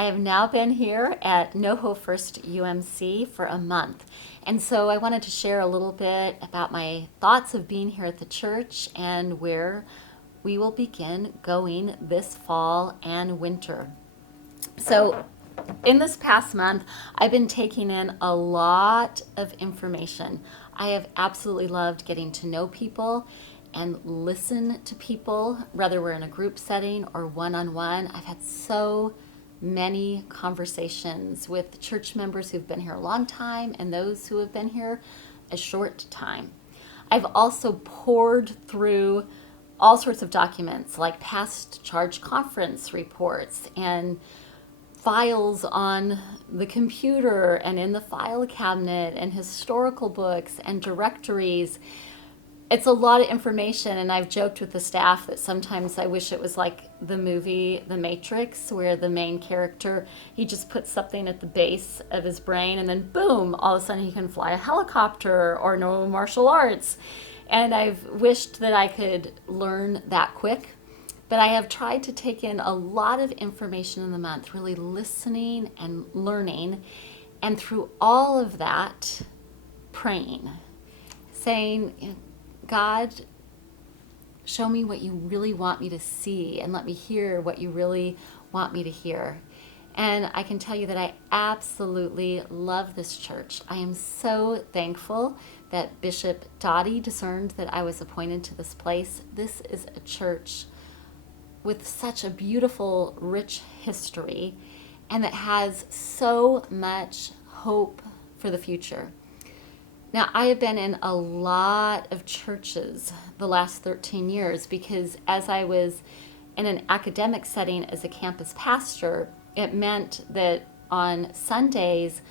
I have now been here at NoHo First UMC for a month. And so I wanted to share a little bit about my thoughts of being here at the church and where we will begin going this fall and winter. So in this past month, I've been taking in a lot of information. I have absolutely loved getting to know people and listen to people, whether we're in a group setting or one-on-one. I've had so many conversations with church members who've been here a long time and those who have been here a short time. I've also poured through all sorts of documents like past charge conference reports and files on the computer and in the file cabinet and historical books and directories. It's a lot of information, and I've joked with the staff that sometimes I wish it was like the movie The Matrix, where the main character, he just puts something at the base of his brain and then boom, all of a sudden he can fly a helicopter or know martial arts. And I've wished that I could learn that quick. But I have tried to take in a lot of information in the month, really listening and learning, and through all of that, praying, saying, God, show me what you really want me to see and let me hear what you really want me to hear. And I can tell you that I absolutely love this church. I am so thankful that Bishop Dottie discerned that I was appointed to this place. This is a church with such a beautiful, rich history and that has so much hope for the future. Now, I have been in a lot of churches the last 13 years because as I was in an academic setting as a campus pastor, it meant that on Sundays,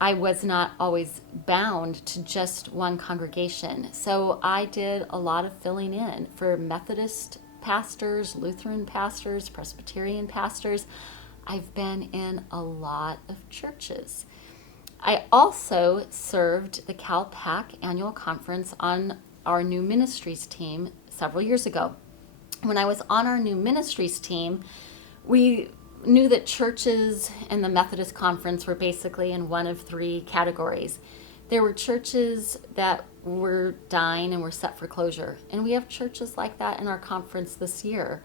I was not always bound to just one congregation. So I did a lot of filling in for Methodist pastors, Lutheran pastors, Presbyterian pastors. I've been in a lot of churches. I also served the CalPAC annual conference on our new ministries team several years ago. When I was on our new ministries team, we knew that churches and the Methodist conference were basically in one of three categories. There were churches that were dying and were set for closure. And we have churches like that in our conference this year.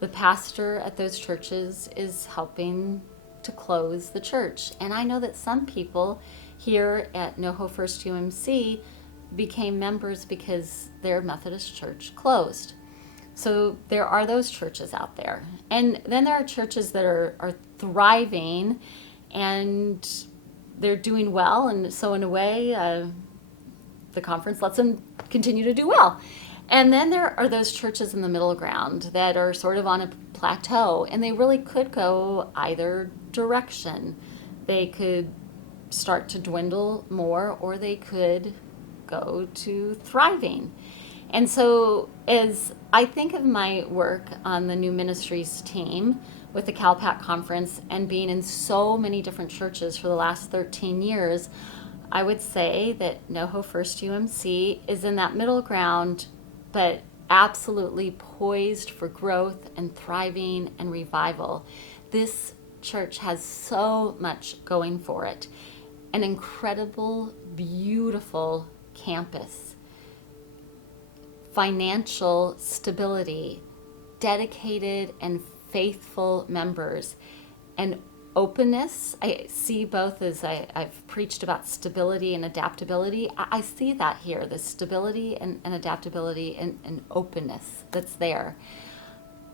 The pastor at those churches is helping to close the church. And I know that some people here at NoHo First UMC became members because their Methodist church closed. So there are those churches out there. And then there are churches that are thriving and they're doing well. And so in a way, the conference lets them continue to do well. And then there are those churches in the middle ground that are sort of on a plateau, and they really could go either direction. They could start to dwindle more, or they could go to thriving. And so as I think of my work on the new ministries team with the CalPAC conference and being in so many different churches for the last 13 years, I would say that NoHo First UMC is in that middle ground, but absolutely poised for growth and thriving and revival. This church has so much going for it. An incredible, beautiful campus, financial stability, dedicated and faithful members, and openness. I see both as I've preached about stability and adaptability. I see that here, the stability and adaptability and openness that's there.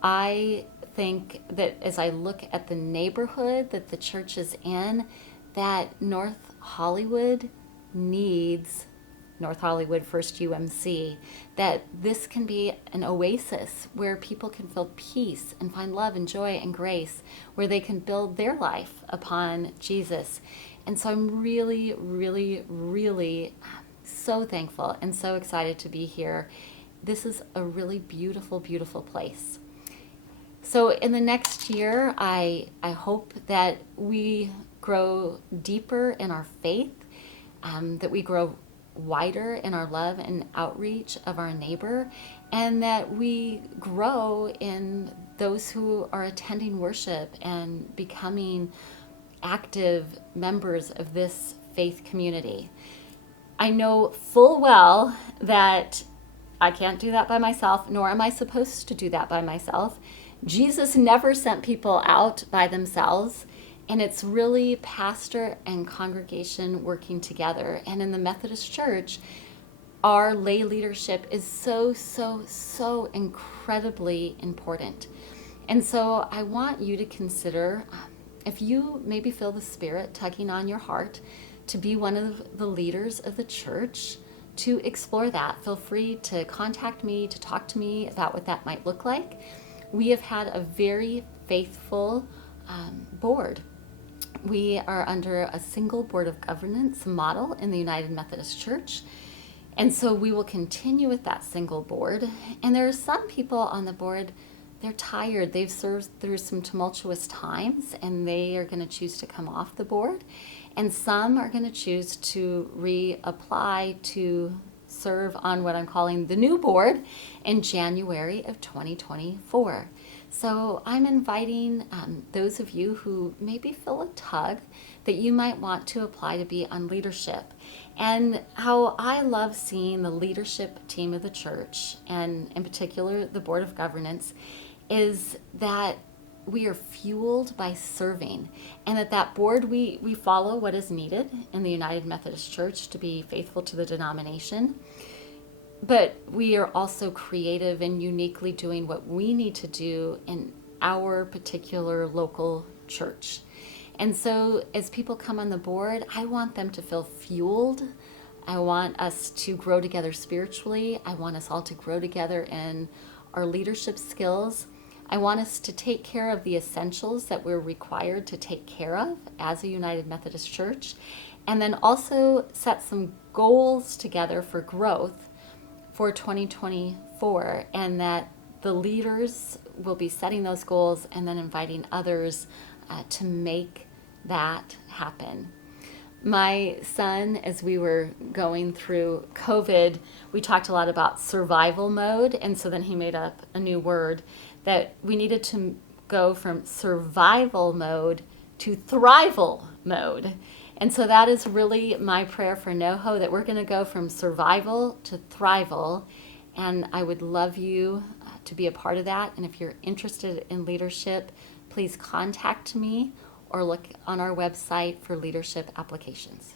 I think that as I look at the neighborhood that the church is in, that North Hollywood needs North Hollywood First UMC, that this can be an oasis where people can feel peace and find love and joy and grace, where they can build their life upon Jesus. And so I'm really, really, really so thankful and so excited to be here. This is a really beautiful, beautiful place. So in the next year, I hope that we grow deeper in our faith, that we grow wider in our love and outreach of our neighbor, and that we grow in those who are attending worship and becoming active members of this faith community. I know full well that I can't do that by myself, nor am I supposed to do that by myself. Jesus never sent people out by themselves, and it's really pastor and congregation working together. And in the Methodist Church, our lay leadership is so incredibly important. And so I want you to consider, if you maybe feel the Spirit tugging on your heart to be one of the leaders of the church, to explore that. Feel free to contact me, to talk to me about what that might look like. We have had a very faithful board. We are under a single board of governance model in the United Methodist Church. And so we will continue with that single board. And there are some people on the board, they're tired. They've served through some tumultuous times, and they are going to choose to come off the board. And some are going to choose to reapply to serve on what I'm calling the new board in January of 2024. So I'm inviting those of you who maybe feel a tug that you might want to apply to be on leadership. And how I love seeing the leadership team of the church, and in particular the Board of Governance, is that we are fueled by serving, and that board we follow what is needed in the United Methodist Church to be faithful to the denomination. But we are also creative and uniquely doing what we need to do in our particular local church. And so as people come on the board, I want them to feel fueled. I want us to grow together spiritually. I want us all to grow together in our leadership skills. I want us to take care of the essentials that we're required to take care of as a United Methodist Church, and then also set some goals together for growth for 2024, and that the leaders will be setting those goals and then inviting others to make that happen. My son, as we were going through COVID, we talked a lot about survival mode, and so then he made up a new word that we needed to go from survival mode to thrival mode. And so that is really my prayer for NoHo, that we're going to go from survival to thrival. And I would love you to be a part of that. And if you're interested in leadership, please contact me or look on our website for leadership applications.